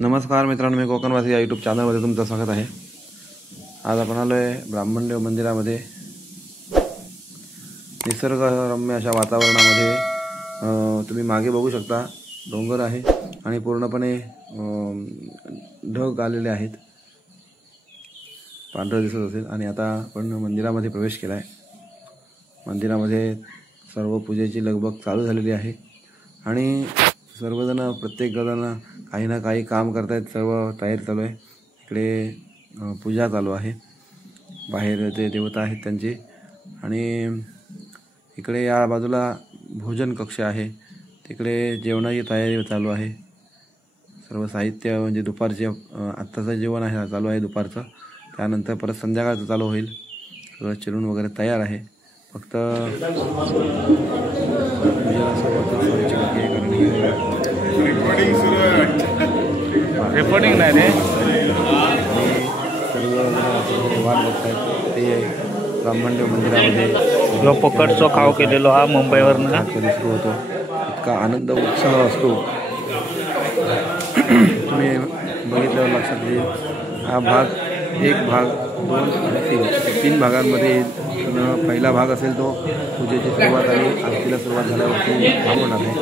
नमस्कार मित्रांनो, मी कोकणवासी या यूट्यूब चॅनलमध्ये तुमचं स्वागत आहे। आज आपण आलो आहे ब्राह्मणदेव मंदिरामध्ये। निसर्गरम्य अशा वातावरणामध्ये तुम्ही मागे बघू शकता डोंगर आहे आणि पूर्णपणे ढग आलेले आहेत, पांढरं दिसत असेल। आणि आता आपण मंदिरामध्ये प्रवेश केला आहे। मंदिरामध्ये सर्व पूजेची लगबग चालू झालेली आहे आणि सर्वजण प्रत्येक जण काही ना काही काम करतायत। सर्व तयारी चालू आहे। इकडे पूजा चालू आहे, बाहेर ते देवता आहेत त्यांचे, आणि इकडे या बाजूला भोजन कक्ष आहे, तिकडे जेवणाची तयारी चालू आहे। सर्व साहित्य म्हणजे दुपारचे आत्ताचं जेवण आहे चालू आहे दुपारचं, त्यानंतर परत संध्याकाळचं चालू होईल। सगळं चिरून वगैरे तयार आहे, फक्त रेकॉर्डिंग नाही रे। सर्व वाट बघतायत ते ब्राह्मणदेव मंदिरामध्ये जो पकडचो खाव केलेलो हा मुंबईवरनं सुरू होतो। इतका आनंद उत्साह असतो, तुम्ही बघितल्यावर लक्षात येईल। हा भाग एक भाग दोन आणि तीन भागांमध्ये पहिला भाग असेल तो पूजेची सुरुवात आणि आरतीला सुरुवात झाल्यावरती थांबवणार आहे,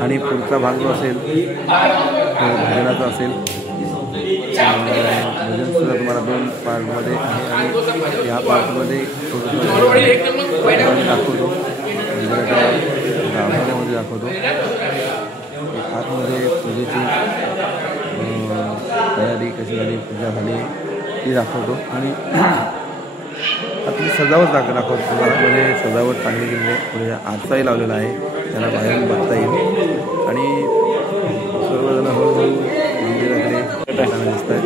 आणि पुढचा भाग जो असेल तो भजनाचा असेल। भजनसुद्धा तुम्हाला दोन पार्टमध्ये आहे, आणि या पार्टमध्ये दाखवतो, गाभाऱ्यामध्ये दाखवतो, आतमध्ये पूजेची तयारी कशी झाली, पूजा झाली ती दाखवतो, आणि आपली सजावट दाखवतो तुम्हाला। म्हणजे सजावट चांगली केलेली आहे, पुढे आरसाही लावलेला आहे, त्याला बाहेरून बघता येईल। आणि सर्वजण हळूहळू मंदिराकडे दिसत आहेत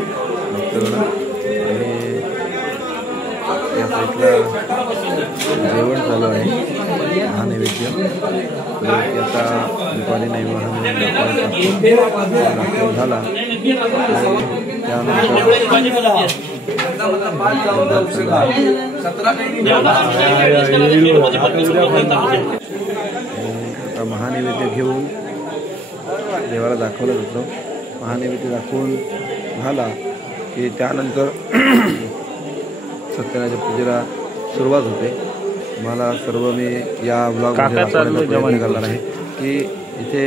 भक्तगण, आणि या साईडला जेवण चालू आहे, हा नैवेद्य। याचा दुपारी नैवेद्य झाला, त्यानंतर आता महानैवेद्य घेऊन देवाला दाखवलं जातं। महानैवेद्य दाखवून झाला की त्यानंतर सत्यनारायण पूजेला सुरुवात होते। मला सर्व मी या ब्लॉगमध्ये दाखवण्याचा प्रयत्न करणार आहे की इथे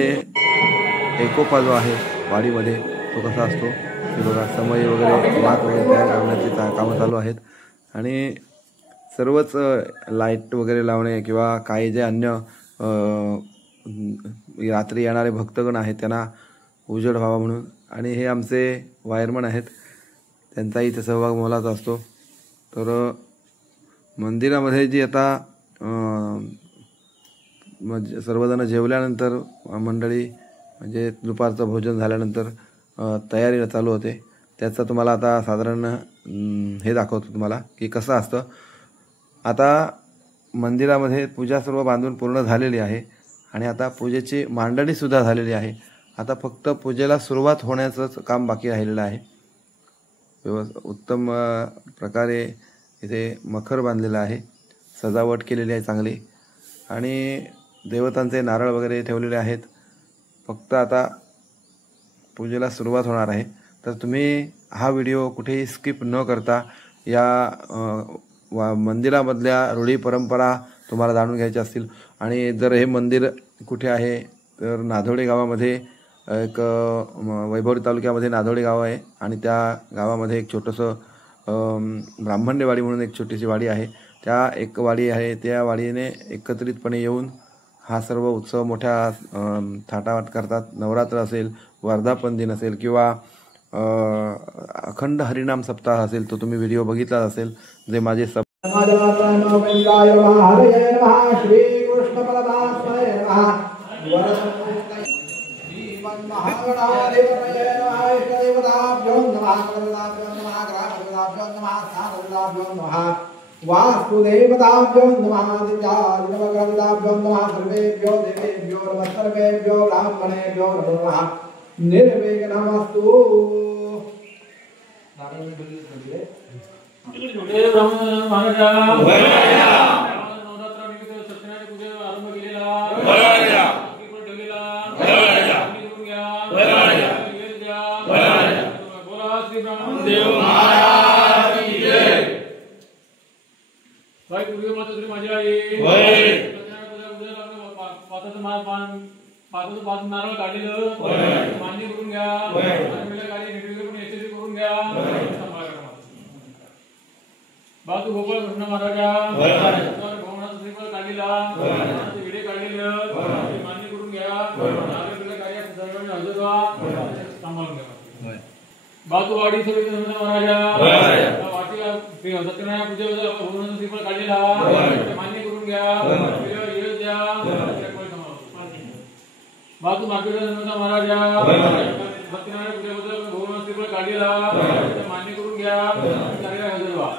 एकोपा जो आहे वाडीमध्ये तो कसा असतो ते बघा। समय वगैरे भात वगैरे तयार करण्याची कामं चालू आहेत, आणि सर्वच लाईट वगैरे लावणे किंवा काही जे अन्य रात्री येणारे भक्तगण आहेत त्यांना उजेड व्हावा म्हणून, आणि हे आमचे वायरमन आहेत, त्यांचाही इथे सहभाग मोलाचा असतो। तर मंदिरामध्ये जी आता सर्वजण जेवल्यानंतर मंडळी म्हणजे दुपारचं भोजन झाल्यानंतर तयारीला चालू होते, त्याचं तुम्हाला आता साधारण हे दाखवतो तुम्हाला की कसं असतं। आता मंदिरामध्ये पूजा सर्व बांधून पूर्ण झालेली आहे, आणि आता पूजेची मांडणीसुद्धा झालेली आहे। आता फक्त पूजेला सुरुवात होण्याचंच काम बाकी राहिलेलं आहे। उत्तम प्रकारे इथे मखर बांधलेला आहे, सजावट केलेली आहे चांगली, आणि देवतांचे नारळ वगैरे ठेवलेले आहेत। फक्त आता पूजेला सुरुवात होणार आहे, तर तुम्ही हा व्हिडिओ कुठेही स्किप न करता या मंदिरामधल्या रूढी परंपरा तुम्हाला जाणून घ्यायच्या असतील, आणि जर हे मंदिर कुठे आहे तर नाधोडे गावामध्ये एक वैभवडी तालुक्यामध्ये नाधोडे गाव आहे, आणि त्या गावामध्ये एक छोटंसं ब्राह्मणदेवाडी म्हणून एक छोटीशी वाडी आहे। त्या एक वाडी आहे, त्या वाडीने एकत्रितपणे येऊन हा सर्व उत्सव मोठ्या थाटामाट करतात। नवरात्र असेल, वर्धापन दिन असेल, किंवा अखंड हरिनाम सप्ताह असेल, तो तुम्ही व्हिडिओ बघितला असेल, जे माझे वास्तुदेवताभ्यो नमः, दिव्यादिनवग्रन्थाभ्यो नमः, सर्वेभ्यो देवेभ्यो नमः, सर्वेभ्यो ब्राह्मणेभ्यो नमः, निर्विघ्नमस्तु। Hallelujah. नामदेव महाराज की जय. भाई पूर्वी माता तुझी माझी आई पाच नारळ काढलेलं मान्य करून घ्या. गाडी निर्विघ्नपणे यशस्वी करून घ्या. बा तू गोपाळ कृष्ण महाराजा भवनाचं श्रीफळ काढलेला विडे काढलेलं मान्य करून घ्या. कार्यात हजर व्हा. सांभाळून घ्या. बातूवाडी महाराजा वाटीला सत्यनारायण पूजेचा भवनाचं श्रीफळ काढलेला मान्य करून घ्या. येळ द्या. बातू मार्केटला महाराजा सत्यनारायण पूजेबद्दल भवनाचं श्रीफळ काढलेला मान्य करून घ्या. कार्यात हजर व्हा.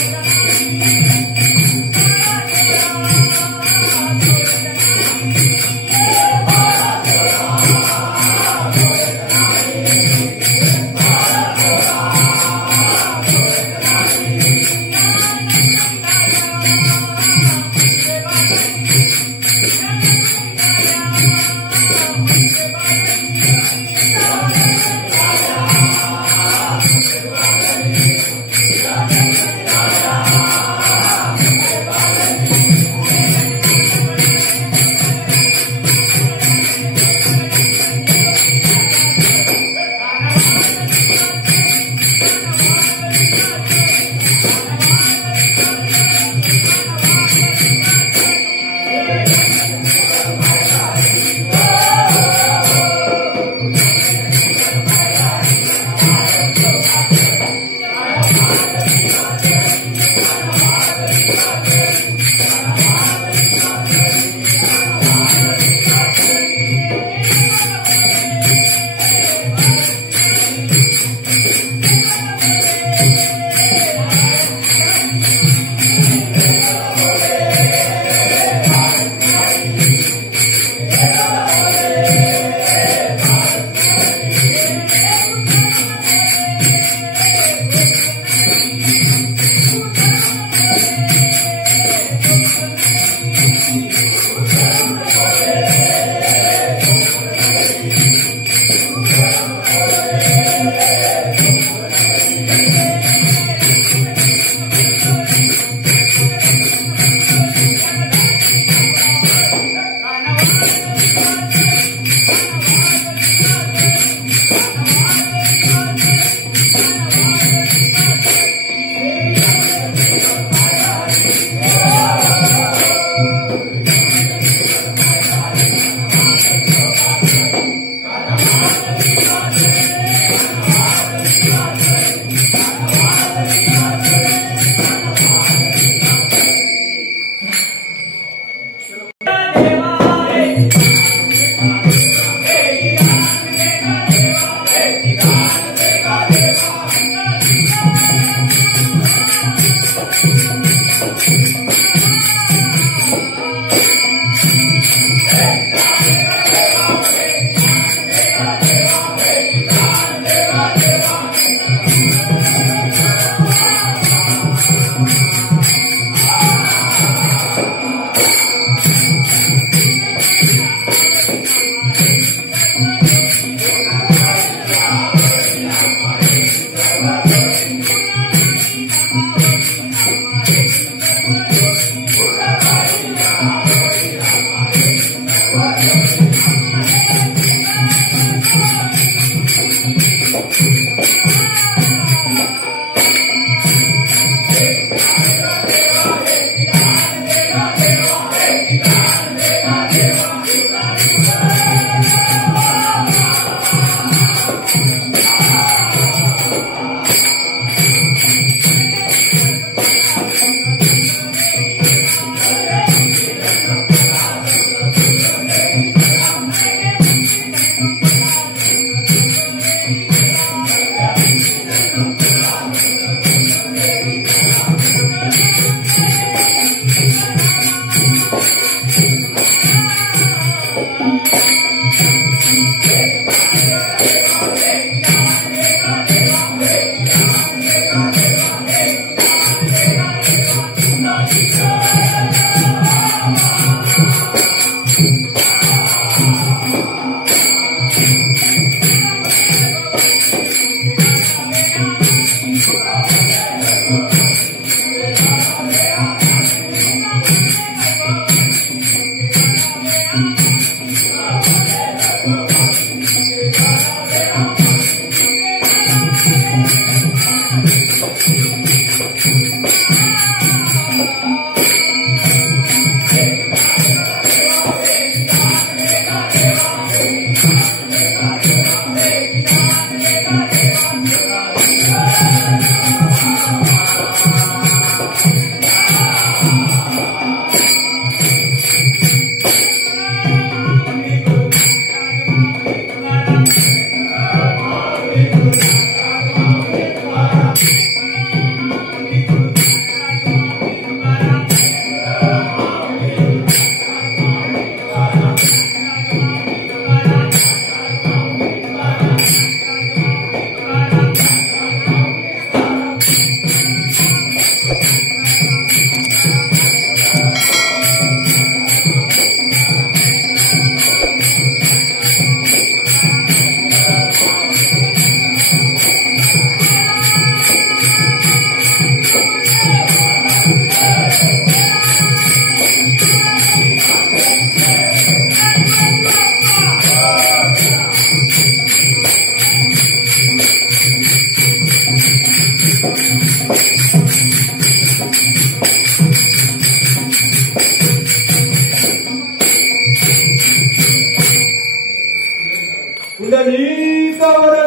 Yeah. गौर